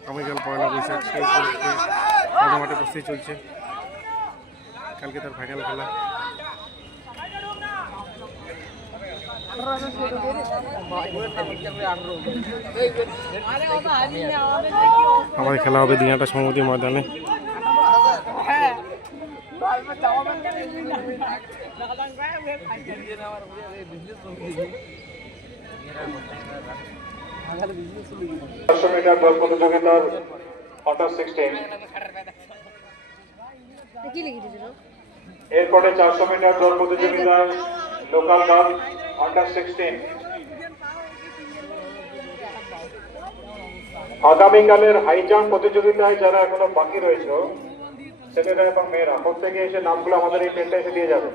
আগামীকাল পয়লা বৈশাখ সেই মাঠে প্রস্তুতি চলছে। কালকে তার ফাইনাল খেলা। আমাদের খেলা হবে দিনাটা সমতি ময়দানে। পাঁচশো মিটার দল প্রতিযোগিতার আন্ডার সিক্সটিন এরপরে চারশো মিটার দল প্রতিযোগিতায় লোকাল দল আন্ডার সিক্সটিন আগামীকালের হাই প্রতিযোগিতায় যারা এখনও বাকি রয়েছে, ছেলেরা এবং মেয়েরা, প্রত্যেকে এসে নামগুলো আমাদের এই টেন্টে এসে দিয়ে যাবে।